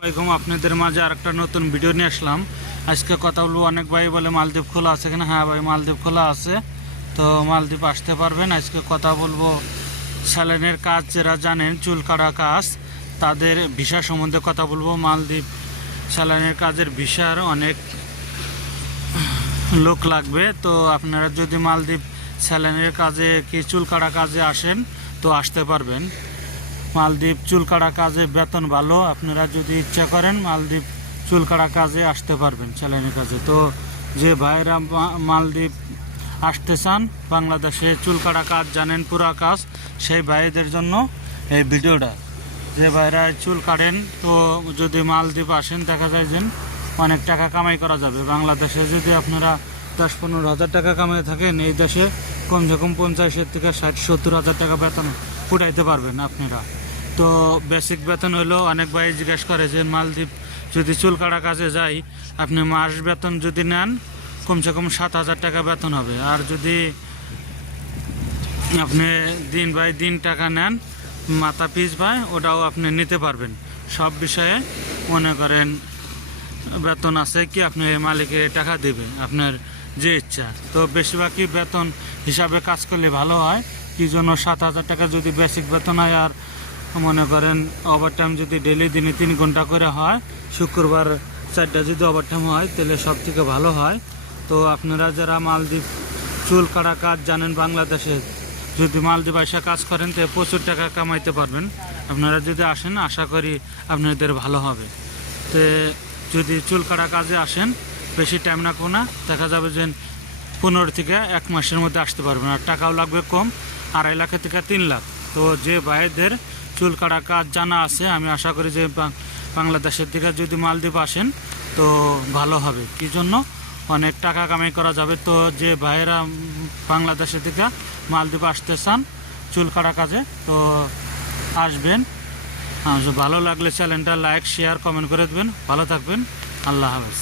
আসসালামাইকুম আপনাদের মাঝে আর একটা নতুন ভিডিও নিয়ে আসলাম। আজকে কথা বলব অনেক ভাই বলে মালদ্বীপ খোলা আছে কিনা? হ্যাঁ ভাই, মালদ্বীপ খোলা আছে। তো মালদ্বীপ আসতে পারবেন। আজকে কথা বলব স্যালেনের কাজ, যারা জানেন চুল কাটা কাজ, তাদের ভিসা সম্বন্ধে কথা বলব। মালদ্বীপ স্যালানের কাজের ভিসার অনেক লোক লাগবে। তো আপনারা যদি মালদ্বীপ স্যালানের কাজে কি চুল কাটা কাজে আসেন, তো আসতে পারবেন। মালদ্বীপ চুল কাটা কাজে বেতন ভালো, আপনারা যদি ইচ্ছা করেন মালদ্বীপ চুল কাটা কাজে আসতে পারবেন চ্যালেঞ্জের কাজে। তো যে ভাইরা মালদ্বীপ আসতে চান, বাংলাদেশে চুল কাটা কাজ জানেন, পুরা কাজ, সেই ভাইদের জন্য এই ভিডিওটা। যে ভাইরা চুল কাটেন, তো যদি মালদ্বীপ আসেন, দেখা যায় যে অনেক টাকা কামাই করা যাবে। বাংলাদেশে যদি আপনারা দশ পনেরো হাজার টাকা কামাই থাকেন, এই দেশে কমসে কম পঞ্চাশের থেকে ষাট সত্তর হাজার টাকা বেতন উঠাইতে পারবেন আপনারা। তো বেসিক বেতন হলো, অনেক ভাই জিজ্ঞেস করে যে, মালদ্বীপ যদি চুল কাটা কাজে যাই, আপনি মাস বেতন যদি নেন, কমসে কম সাত হাজার টাকা বেতন হবে। আর যদি আপনি দিন বাই দিন টাকা নেন, মাথা পিস বাই ওটাও আপনি নিতে পারবেন। সব বিষয়ে মনে করেন, বেতন আছে কি, আপনি মালিকে টাকা দেবে, আপনার যে ইচ্ছা। তো বেশিরভাগই বেতন হিসাবে কাজ করলে ভালো হয়, কি জন্য সাত হাজার টাকা যদি বেসিক বেতন হয়, আর মনে করেন ওভার টাইম যদি ডেলি দিনে তিন ঘণ্টা করে হয়, শুক্রবার চারটা যদি ওভার টাইম হয়, তাহলে সব থেকে ভালো হয়। তো আপনারা যারা মালদ্বীপ চুল কাটা কাজ জানেন বাংলাদেশে, যদি মালদ্বীপ আসা কাজ করেন, তো প্রচুর টাকা কামাইতে পারবেন। আপনারা যদি আসেন, আশা করি আপনাদের ভালো হবে। তো যদি চুল কাটা কাজে আসেন, বেশি টাইম না। দেখা যাবে যে পনেরো থেকে এক মাসের মধ্যে আসতে পারবেন। আর টাকাও লাগবে কম, আড়াই লাখ থেকে তিন লাখ। তো যে ভাইদের চুল কাটা কাজ জানা আছে, আমি আশা করি যে বাংলাদেশের থেকে যদি মালদ্বীপ আসেন, তো ভালো হবে। কি জন্য? অনেক টাকা কামাই করা যাবে। তো যে ভাইয়েরা বাংলাদেশের থেকে মালদ্বীপ আসতে চান, চুল কাটা কাজে, তো আসবেন। ভালো লাগলে চ্যানেলটা লাইক, শেয়ার, কমেন্ট করে দেবেন। ভালো থাকবেন। আল্লাহ হাফেজ।